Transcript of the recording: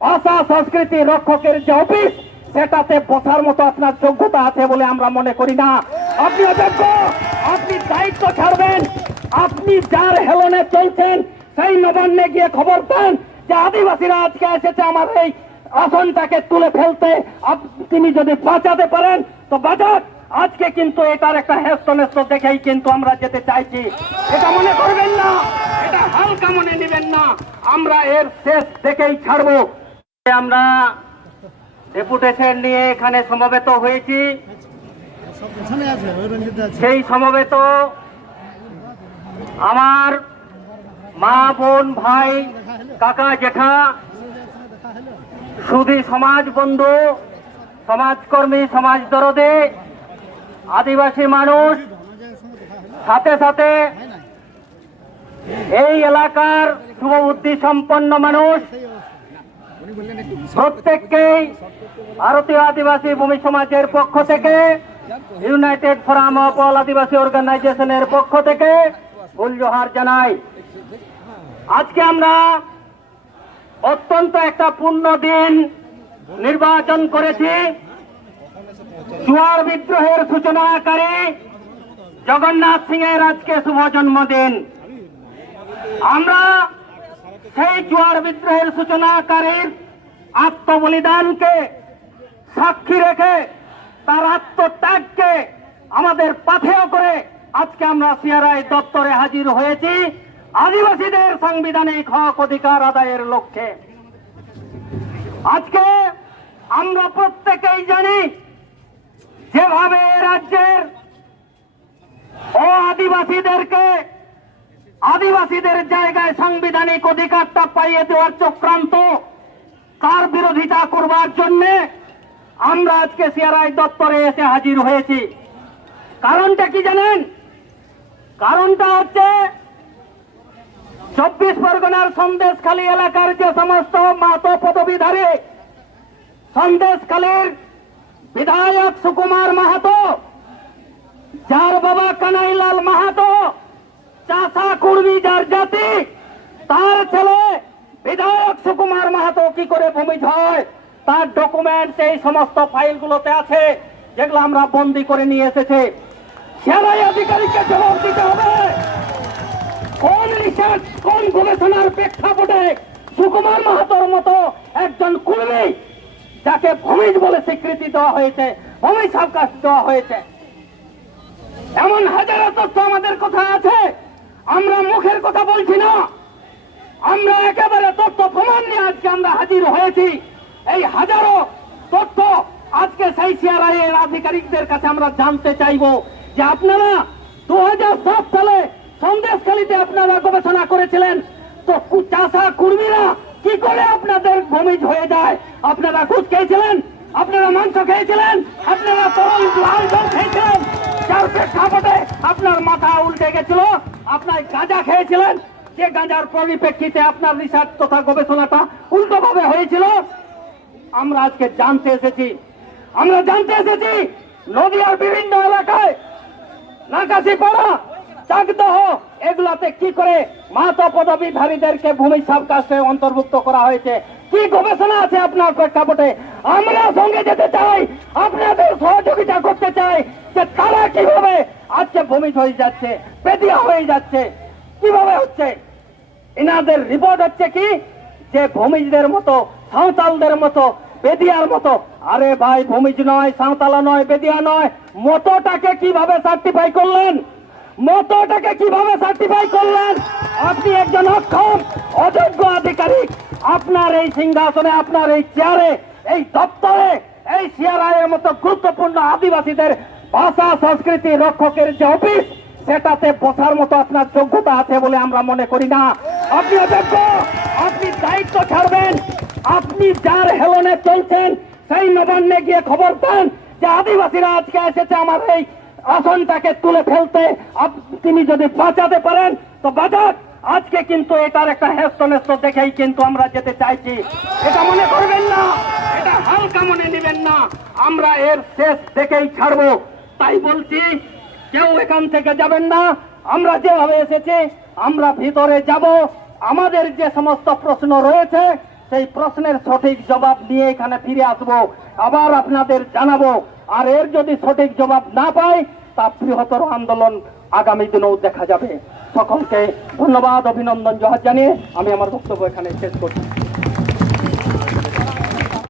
ভাষা, সংস্কৃতি রক্ষকের যে অফিস, সেটাতে বসার মতো আপনার যোগ্যতা আছে বলে আমরা মনে করি না। আপনি অযোগ্য, আপনি দায়িত্ব ছাড়বেন, আপনি যার হেলনে চলছেন, সেই নবান্নে গিয়ে খবর পান যে আদিবাসীরা আজকে এসেছে আমার এই আসনটাকে তুলে ফেলতে। তিনি যদি বাঁচাতে পারেন, তো বাঁচাক। আজকে কিন্তু এটার একটা হেস্ত নেস্ত দেখেই কিন্তু আমরা যেতে চাইছি। এটা মনে করবেন না, এটা হালকা মনে নেবেন না। আমরা এর শেষ দেখেই ছাড়বো। আমরা ডেপুটেশন নিয়ে এখানে সমবেত হয়েছি। সেই সমবেত আমার মা, বোন, ভাই, কাকা, জেঠা, সুধী সমাজ বন্ধু, সমাজকর্মী, সমাজ দরদে, আদিবাসী মানুষ, সাথে সাথে এই এলাকার শুভ বুদ্ধি সম্পন্ন মানুষ প্রত্যেককেই ভারতীয় আদিবাসী ভূমি সমাজের পক্ষ থেকে united forum of all Adivasi অর্গানাইজেশনের পক্ষ থেকে ফুল জোহার জানাই। আজকে আমরা অত্যন্ত একটা পূর্ণ দিন নির্বাচন করেছি। জুয়ার বিদ্রোহের সূচনাকারী জগন্নাথ সিং এর আজকে শুভ জন্মদিন। আমরা সেই জুয়ার বিদ্রোহের সূচনাকারীর আত্মবলিদানকে সাক্ষী রেখে তার আত্মত্যাগকে আমাদের পাথেয় করে আজকে আমরা সিআরআই দপ্তরে হাজির হয়েছি। আদিবাসীদের সাংবিধানিক হক অধিকার আদায়ের লক্ষ্যে। আজকে আমরা প্রত্যেকেই জানি যেভাবে রাজ্যের ও আদিবাসীদেরকে আদিবাসীদের জায়গায় সাংবিধানিক অধিকারটা পাইয়ে দেওয়ার চক্রান্ত তার বিরোধিতা করবার জন্য আমরা আজকে সিআরআই দপ্তরে এসে হাজির হয়েছি। কারণটা কি জানেন? কারণটা হচ্ছে চব্বিশ পরগনার সন্দেশখালী এলাকার যে সমস্ত মাতো পদবীধারী, সন্দেশখালীর বিধায়ক সুকুমার মাহাতো, যার বাবা কানাইলাল মাহাতো চাষা কুর্মী যার জাতি, তার ছেলে বিধায়ক সুকুমার মাহাতো কি করে ভূমিজ হয়? তার ডকুমেন্ট এই সমস্ত ফাইলগুলোতে আছে, যেগুলো আমরা বন্দি করে নিয়ে এসেছে। সেরাই আধিকারিককে জবাব দিতে হবে। কোন রিসার্চ কোন গবেষণার প্রেক্ষাপটে সুকুমার মাহাতোর মতো একজন কর্মী যাকে ভূমিজ বলে স্বীকৃতি দেওয়া হয়েছে, ভূমিজ সাবকাশ দেওয়া হয়েছে? এমন হাজারো তথ্য আমাদের কথা আছে? আমরা মুখের কথা বলছি না। আমরা একেবারে তথ্য প্রমাণ নিয়ে আজকে আমরা হাজির হয়েছি। এই হাজারো তথ্য আজকে সেই সিআরআই এর আধিকারিকদের কাছে আমরা জানতে চাইব যে আপনারা দু হাজার সালে সন্দেশখালীতে আপনারা গবেষণা করেছিলেন, তো চাষা কুর্মীরা কি করে আপনাদের ভূমিজ হয়ে যায়? আপনারা ঘুষ খেয়েছিলেন? আপনারা মাংস খেয়েছিলেন? আপনারা তরল লাল জল খেয়েছিলেন? আপনার মাথা উল্টে গেছিল। আপনার গাঁজা খেয়েছিলেন? যে গাঁজার পরিপ্রেক্ষিতে আপনার রিসার্চ তথা গবেষণাটা উল্টো ভাবে হয়েছিল? আমরা আজকে জানতে এসেছি। আমরা জানতে এসেছি, নদীয়ার বিভিন্ন এলাকায় নাকাশি পাড়া চাকদহ, এগুলাতে কি করে মাতা পদবীধারীদেরকে ভূমি সাবকাশে অন্তর্ভুক্ত করা হয়েছে? কি গবেষণা আছে আপনার প্রেক্ষাপটে? আমরা সঙ্গে যেতে চাই, আপনাদের সহযোগিতা করতে চাই যে তারা কীভাবে আজকে ভূমি হয়ে যাচ্ছে পেদিয়া হয়ে যাচ্ছে, কীভাবে হচ্ছে। এনাদের রিপোর্ট হচ্ছে কি, যে ভূমিজদের মতো, সাঁওতালদের মতো, বেদিয়ার মতো, আরে ভাই ভূমিজ নয়, সাঁওতালা নয়, বেদিয়া নয়, মতোটাকে কীভাবে সার্টিফাই করলেন? মতোটাকে কীভাবে সার্টিফাই করলেন? আপনি একজন অক্ষম, অযোগ্য আধিকারিক। আপনার এই সিংহাসনে, আপনার এই চেয়ারে এই দপ্তরে, এই সিআরআই এর মতো গুরুত্বপূর্ণ আদিবাসীদের ভাষা, সংস্কৃতি রক্ষকের যে অফিস, সেটাতে বসার মতো আপনার যোগ্যতা আছে বলে আমরা মনে করি না। আপনি অযোগ্য, আপনি দায়িত্ব ছাড়বেন, আপনি যার হেলনে চলছেন, সেই নবান্নে গিয়ে খবর পান যে আদিবাসীরা আজকে এসেছে আমার এই আসনটাকে তুলে ফেলতে। তিনি যদি বাঁচাতে পারেন, তো বাঁচাক। আজকে কিন্তু এটার একটা হেস্তনেস্ত দেখেই কিন্তু আমরা যেতে চাইছি। এটা মনে করবেন না, এটা হালকা মনে নেবেন না, আমরা এর শেষ দেখেই ছাড়বো। তাই বলছি, কেউ এখান থেকে যাবেন না, আমরা যেভাবে এসেছি, আমরা ভিতরে যাব। আমাদের যে সমস্ত প্রশ্ন রয়েছে, সেই প্রশ্নের সঠিক জবাব নিয়ে এখানে ফিরে আসব, আবার আপনাদের জানাব। আর এর যদি সঠিক জবাব না পাই, তা বৃহত্তর আন্দোলন আগামী দিনেও দেখা যাবে। সকলকে ধন্যবাদ অভিনন্দন জহাজ জানিয়ে আমি আমার বক্তব্য এখানে শেষ করছি।